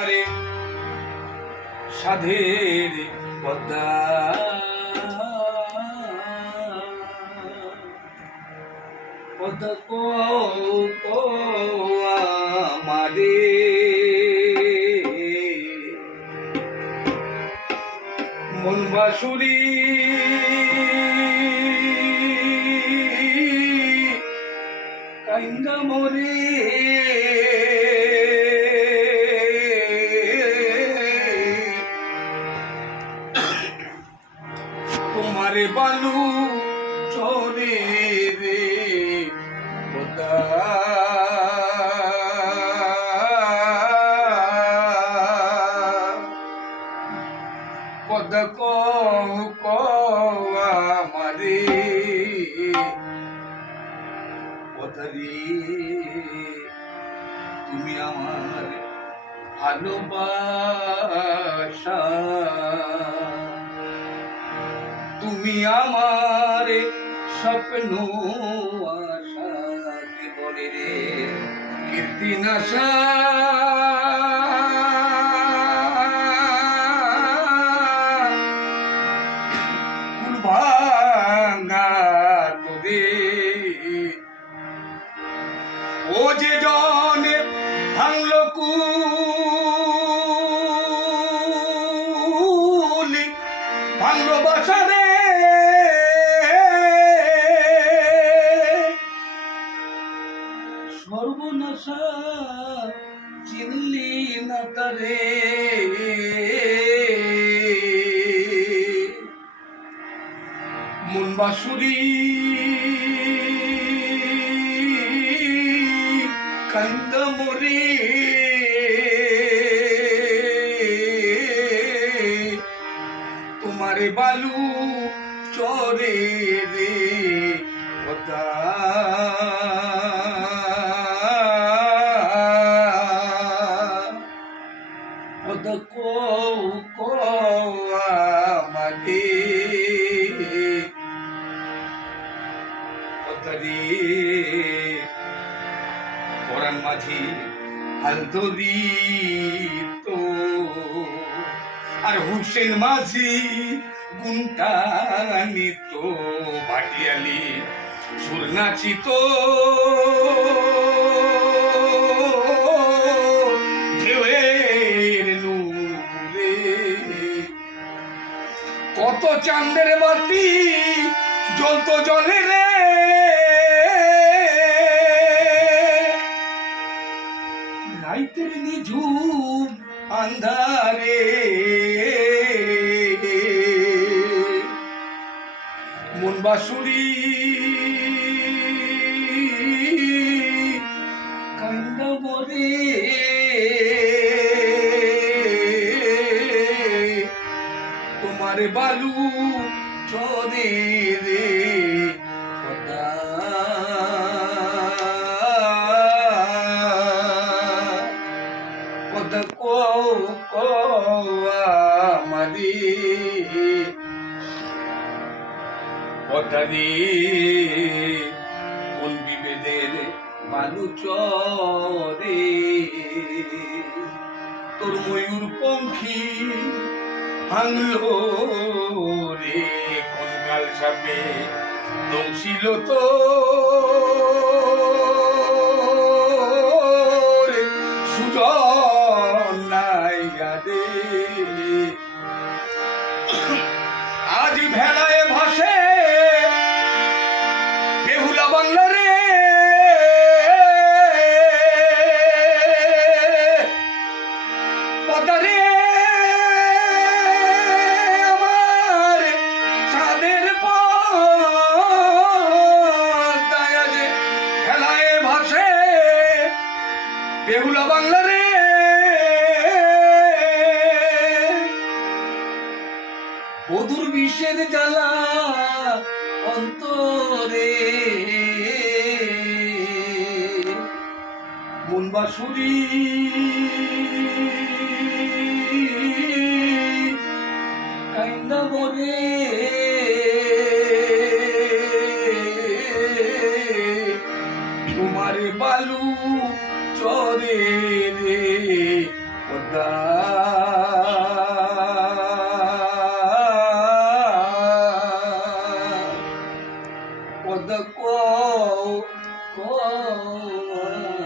আরে সাধের পদ্মা। পদ্মা কো আমারে। মন বাসুরি কাইন্দা মরে। তোমারে বালু চরে রে পদ আমারে। পদরি তুমি আমার ভালোবাসা। তুমি আমার স্বপ্ন আশা কি বলে রে? কীর্তি নাশা। কুল ভাঙা সর্বনাশা চিনলি না তারে। মুনবাসুরি কান্দ পরাণ মাঝি হালদরি তো। আর হুসেন মাঝি গুন্টানিত বাটিয়ালি সুর নাচিত কত চান্দের বাতি জ্বলত জলে রে। রাইতের নিঝুম আন্ধারে। মন বাসুরি তোমার বালু চরে রে খোদা। পদ কো কো আমারি পদারি কোন বিভেদের বালু চরে তোর ময়ূর পঙ্খী ভাঙলো সাপে দংশিল তো। সুজন নাই গাদে আজ ভেলায় ভাসে বেহুলা বাংলা বিষের জ্বালা অন্তরে। মন বাসুরি। কাইন্দা বালু oh, oh, oh.